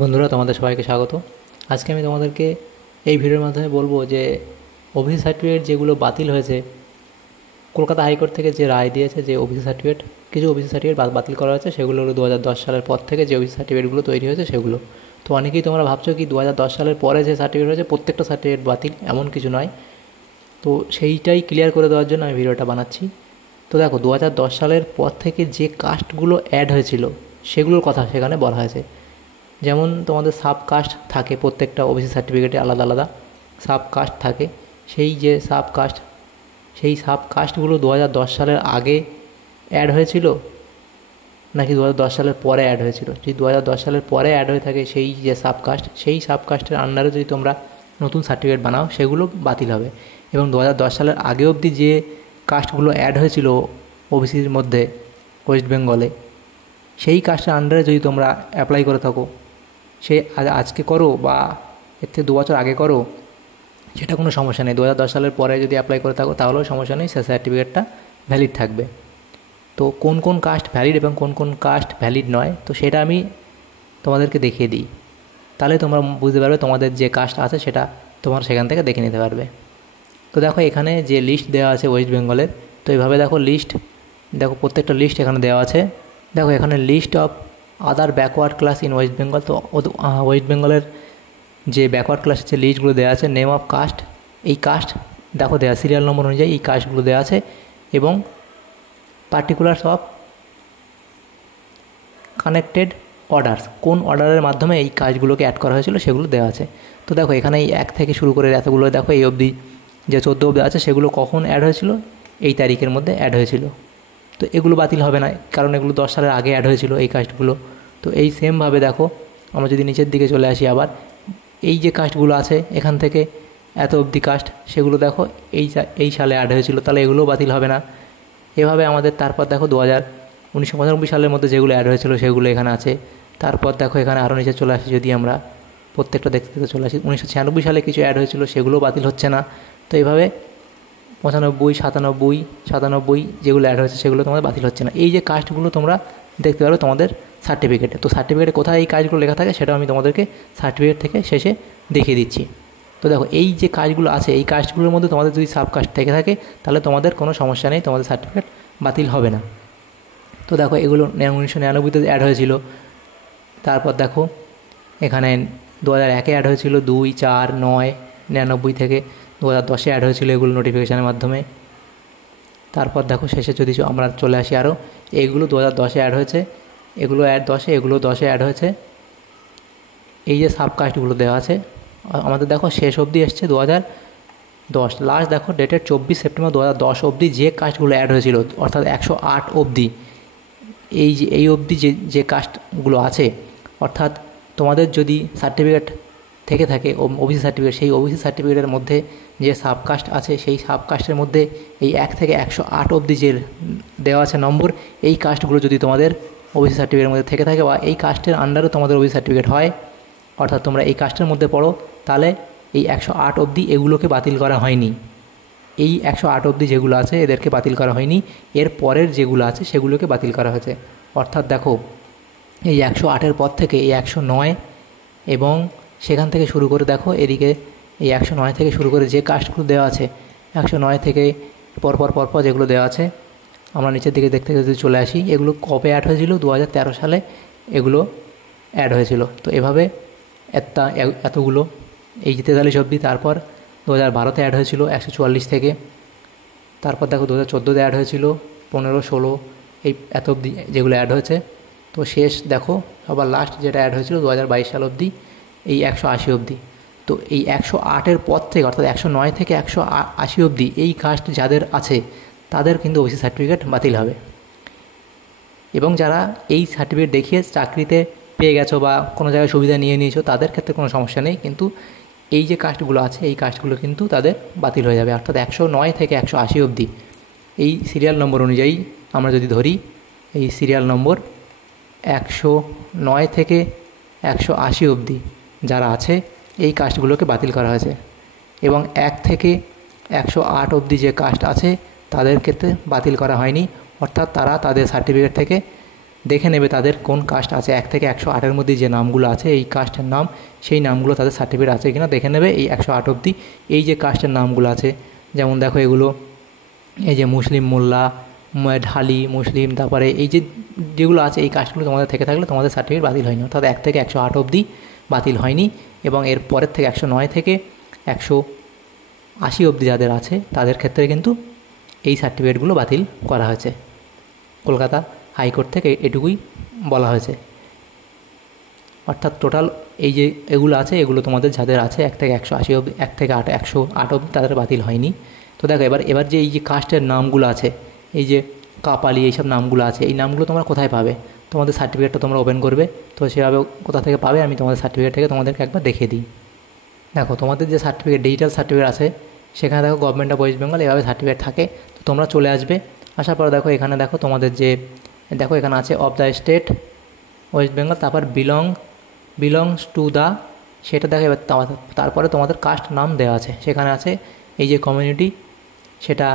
বন্ধুরা, তোমাদের সবাইকে স্বাগত। আজকে আমি তোমাদেরকে এই ভিডিওর মাধ্যমে বলবো যে ওবিসি সার্টিফিকেট যেগুলো বাতিল হয়েছে, কলকাতা হাইকোর্ট থেকে যে রায় দিয়েছে যে ওবিসি সার্টিফিকেট, কিছু ওবিসি সার্টিফিকেট বাতিল করা হয়েছে, সেগুলো হলো 2010 সালের পর থেকে যে ওবিসি সার্টিফিকেটগুলো তৈরি হয়েছে সেগুলো। তো অনেকেই তোমরা ভাবছো কি 2010 সালের পরে যে সার্টিফিকেট হয়েছে প্রত্যেকটা সার্টিফিকেট বাতিল, এমন কিছু নয়। তো সেইটাই ক্লিয়ার করে দেওয়ার জন্য আমি ভিডিওটা বানাচ্ছি। তো দেখো, 2010 সালের পর থেকে যে কাস্টগুলো অ্যাড হয়েছিল সেগুলোর কথা সেখানে বলা হয়েছে। যেমন তোমাদের সাব কাস্ট থাকে, প্রত্যেকটা ওবিসি সার্টিফিকেটে আলাদা আলাদা সাব কাস্ট থাকে। সেই সাব কাস্টগুলো 2010 সালের আগে অ্যাড হয়েছিল নাকি 2010 সালের পরে অ্যাড হয়েছিল। যদি 2010 সালের পরে অ্যাড হয়ে থাকে সেই যে সাবকাস্ট, সেই সাবকাস্টের আন্ডারে যদি তোমরা নতুন সার্টিফিকেট বানাও সেগুলো বাতিল হবে। এবং 2010 সালের আগে অবধি যে কাস্টগুলো অ্যাড হয়েছিল ওবিসির মধ্যে ওয়েস্ট বেঙ্গলে, সেই কাস্টের আন্ডারে যদি তোমরা অ্যাপ্লাই করে থাকো, সে আজকে করো বা এর থেকে 2 বছর আগে করো, সেটা কোনো সমস্যা নেই। 2010 সালের পরে যদি অ্যাপ্লাই করে থাকো তাহলেও সমস্যা নেই, সে সার্টিফিকেটটা ভ্যালিড থাকবে। তো কোন কোন কাস্ট ভ্যালিড এবং কোন কোন কাস্ট ভ্যালিড নয়, তো সেটা আমি তোমাদেরকে দেখিয়ে দিই। তাহলে তোমরা বুঝতে পারবে তোমাদের যে কাস্ট আছে সেটা তোমরা সেখান থেকে দেখে নিতে পারবে। তো দেখো, এখানে যে লিস্ট দেওয়া আছে ওয়েস্ট বেঙ্গলের, তো এইভাবে দেখো লিস্ট, দেখো প্রত্যেকটা লিস্ট এখানে দেওয়া আছে। দেখো এখানে list of other backward class in West Bengal. তো ওয়েস্ট বেঙ্গলের যে ব্যাকওয়ার্ড ক্লাসের যে লিস্টগুলো দেওয়া আছে, নেম অফ কাস্ট, এই কাস্ট দেখো দেওয়া সিরিয়াল নম্বর অনুযায়ী এই কাস্টগুলো দেওয়া আছে, এবং পার্টিকুলার্স অফ কানেক্টেড অর্ডার্স, কোন অর্ডারের মাধ্যমে এই কাজগুলোকে অ্যাড করা হয়েছিল সেগুলো দেওয়া আছে। তো দেখো এখানে এই 1 থেকে শুরু করে এতগুলো দেখো এই অবধি যে 14 অবধি আছে, সেগুলো কখন অ্যাড হয়েছিল, এই তারিখের মধ্যে অ্যাড হয়েছিল। তো এগুলো বাতিল হবে না, কারণ এগুলো 10 সালের আগে অ্যাড হয়েছিল এই কাস্টগুলো। তো এই সেমভাবে দেখো, আমরা যদি নিচের দিকে চলে আসি আবার, এই যে কাস্টগুলো আছে এখান থেকে এত অবধি কাস্ট, সেগুলো দেখো এই সালে অ্যাড হয়েছিল, তাহলে এগুলোও বাতিল হবে না। এভাবে আমাদের তারপর দেখো 1995 সালের মধ্যে যেগুলো অ্যাড হয়েছিল সেগুলো এখানে আছে। তারপর দেখো এখানে আরও নিচে চলে আসি, যদি আমরা প্রত্যেকটা দেখতে দেখতে চলে আসি, 1996 সালে কিছু অ্যাড হয়েছিল সেগুলো বাতিল হচ্ছে না। তো এইভাবে 95, 97 যেগুলো অ্যাড হয়েছে সেগুলো তোমাদের বাতিল হচ্ছে না। এই যে কাস্টগুলো তোমরা দেখতে পারবে তোমাদের সার্টিফিকেটে। তো সার্টিফিকেটে কোথায় এই কাজগুলো লেখা থাকে সেটাও আমি তোমাদেরকে সার্টিফিকেট থেকে শেষে দেখিয়ে দিচ্ছি। তো দেখো এই যে কাজগুলো আছে, এই কাজগুলোর মধ্যে তোমাদের যদি সাব কাস্ট থেকে থাকে তাহলে তোমাদের কোনো সমস্যা নেই, তোমাদের সার্টিফিকেট বাতিল হবে না। তো দেখো এগুলো 1999-তে অ্যাড হয়েছিল। তারপর দেখো এখানে 2001-এ অ্যাড হয়েছিল, 2, 4, 9, 99 থেকে 2010-এ অ্যাড হয়েছিল এগুলো নোটিফিকেশানের মাধ্যমে। তারপর দেখো শেষে যদি আমরা চলে আসি আরও, এইগুলো 2010-এ অ্যাড হয়েছে, এগুলো 10-এ, এগুলো 10-এ অ্যাড হয়েছে। এই যে সাবকাস্টগুলো দেওয়া আছে আমাদের দেখো শেষ অবধি এসছে 2010, লাস্ট দেখো ডেটেড 24 সেপ্টেম্বর 2010 অবধি যে কাস্টগুলো অ্যাড হয়েছিল, অর্থাৎ 108 অবধি, এই অবধি যে কাস্টগুলো আছে, অর্থাৎ তোমাদের যদি সার্টিফিকেট থেকে থাকে ওবিসি সার্টিফিকেট, সেই ওবিসি সার্টিফিকেটের মধ্যে যে সাবকাস্ট আছে সেই সাবকাস্টের মধ্যে এই 1 থেকে 108 অবধি যে দেওয়া আছে নম্বর, এই কাস্টগুলো যদি তোমাদের ওবিসি সার্টিফিকেটের মধ্যে থেকে থাকে বা এই কাস্টের আন্ডারে তোমাদের ওবিসি সার্টিফিকেট হয়, অর্থাৎ তোমরা এই কাস্টের মধ্যে পড়ো, তাহলে এই 108 অবধি এগুলোকে বাতিল করা হয়নি। এই 108 অবধি যেগুলো আছে এদেরকে বাতিল করা হয়নি, এর পরের যেগুলো আছে সেগুলোকে বাতিল করা হয়েছে। অর্থাৎ দেখো এই 108-এর পর থেকে এই 109 এবং সেখান থেকে শুরু করে দেখো এদিকে এই 109 থেকে শুরু করে যে কাস্টগুলো দেওয়া আছে, 109 থেকে পরপর যেগুলো দেওয়া আছে, আমরা নিচের দিকে দেখতে যদি চলে আসি, এগুলো কবে অ্যাড হয়েছিল, 2013 সালে এগুলো অ্যাড হয়েছিল। তো এভাবে এতগুলো এই যে 43 অবধি। তারপর 2012-তে অ্যাড হয়েছিল 144 থেকে। তারপর দেখো 2014-তে অ্যাড হয়েছিল 15, 16, এই এত অবধি যেগুলো অ্যাড হয়েছে। তো শেষ দেখো সবার লাস্ট যেটা অ্যাড হয়েছিল 2022 সাল অবধি, এই 180 অবধি। তো এই 108-এর পর থেকে, অর্থাৎ 109 থেকে 180 অবধি এই কাস্ট যাদের আছে তাদের কিন্তু ওবিসি সার্টিফিকেট বাতিল হবে। এবং যারা এই সার্টিফিকেট দেখিয়ে চাকরিতে পেয়ে গেছো বা কোনো জায়গায় সুবিধা নিয়ে নিয়েছো, তাদের ক্ষেত্রে কোনো সমস্যা নেই, কিন্তু এই যে কাস্টগুলো আছে এই কাস্টগুলো কিন্তু তাদের বাতিল হয়ে যাবে। অর্থাৎ 109 থেকে 180 অবধি এই সিরিয়াল নম্বর অনুযায়ী আমরা যদি ধরি, এই সিরিয়াল নম্বর 109 থেকে 180 অবধি যারা আছে এই কাস্টগুলোকে বাতিল করা হয়েছে। এবং 1 থেকে 108 অবধি যে কাস্ট আছে তাদের ক্ষেত্রে বাতিল করা হয়নি, অর্থাৎ তারা তাদের সার্টিফিকেট থেকে দেখে নেবে তাদের কোন কাস্ট আছে, 1 থেকে 108-এর মধ্যে যে নামগুলো আছে এই কাস্টের নাম, সেই নামগুলো তাদের সার্টিফিকেট আছে কিনা দেখে নেবে। এই 108 অবধি এই যে কাস্টের নামগুলো আছে, যেমন দেখো এগুলো, এই যে মুসলিম মোল্লা, ঢালি মুসলিম, তারপরে এই যেগুলো আছে এই কাস্টগুলো তোমাদের থেকে থাকলে তোমাদের সার্টিফিকেট বাতিল হয়নি, অর্থাৎ 1 থেকে 108 অবধি বাতিল হয়নি। এবং এর পরের থেকে 109 থেকে 180 অবধি যাদের আছে তাদের ক্ষেত্রে কিন্তু এই সার্টিফিকেটগুলো বাতিল করা হয়েছে। কলকাতা হাইকোর্ট থেকে এটুকুই বলা হয়েছে। অর্থাৎ টোটাল এই যে এগুলো আছে এগুলো তোমাদের যাদের আছে 1 থেকে 180 অবধি, 1 থেকে 108 অবধি তাদের বাতিল হয়নি। তো দেখো এবার যে এই যে কাস্টের নামগুলো আছে, এই যে কাপালি এইসব নামগুলো আছে, এই নামগুলো তোমরা কোথায় পাবে? তোমাদের সার্টিফিকেটটা তোমরা ওপেন করবে, তো সেভাবে কোথা থেকে পাবে আমি তোমাদের সার্টিফিকেট থেকে তোমাদেরকে একবার দেখিয়ে দিই। দেখো তোমাদের যে সার্টিফিকেট, ডিজিটাল সার্টিফিকেট আছে, সেখানে দেখো গভর্নমেন্ট অফ ওয়েস্ট বেঙ্গল এভাবে সার্টিফিকেট থাকে। তো তোমরা চলে আসবে, আসার পর দেখো এখানে দেখো তোমাদের যে দেখো এখানে আছে of the state West Bengal, তারপর বিলংস টু দ্য, সেটা দেখো। এবার তারপরে তোমাদের কাস্ট নাম দেওয়া আছে, সেখানে আছে এই যে কমিউনিটি, সেটা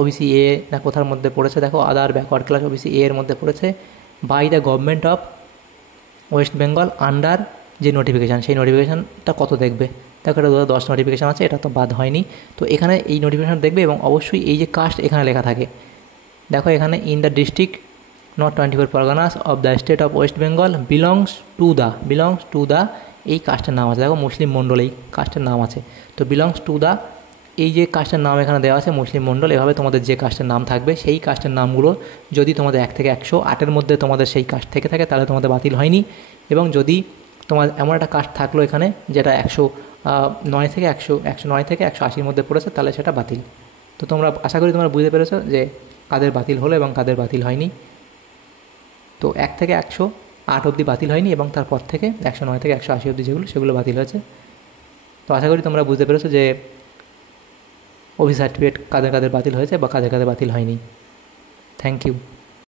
ওবিসি এ না কোথার মধ্যে পড়েছে, দেখো আদার ব্যাকওয়ার্ড ক্লাস ওবিসি এ এর মধ্যে পড়েছে। By the government of West Bengal under যে নোটিফিকেশান, সেই নোটিফিকেশানটা কত দেখবে, দেখো এটা 2010 নোটিফিকেশান আছে, এটা তো বাদ হয়নি। তো এখানে এই নোটিফিকেশান দেখবে এবং অবশ্যই এই যে কাস্ট এখানে লেখা থাকে, দেখো এখানে in the district not 24 Parganas of the state of West Bengal belongs to the এই কাস্টের নাম আছে, দেখো মুসলিম মণ্ডল এই কাস্টের নাম আছে। তো বিলংস টু দ্য এই যে কাস্টের নাম এখানে দেওয়া আছে মুসলিম মণ্ডল, এভাবে তোমাদের যে কাস্টের নাম থাকবে সেই কাস্টের নামগুলো যদি তোমাদের 1 থেকে 108-এর মধ্যে তোমাদের সেই কাস্ট থেকে থাকে তাহলে তোমাদের বাতিল হয়নি। এবং যদি তোমার এমন একটা কাস্ট থাকলো এখানে যেটা 109 থেকে 180-র মধ্যে পড়েছে, তাহলে সেটা বাতিল। তো তোমরা আশা করি তোমরা বুঝতে পেরেছো যে কাদের বাতিল হলো এবং কাদের বাতিল হয়নি। তো 1 থেকে 108 অবধি বাতিল হয়নি এবং তারপর থেকে 109 থেকে 180 অবধি সেগুলো বাতিল হয়েছে। তো আশা করি তোমরা বুঝতে পেরেছো যে ওবি সার্টিফিকেট কাদের কাদের বাতিল হয়েছে বা কাদের কাদের বাতিল হয়নি। Thank you.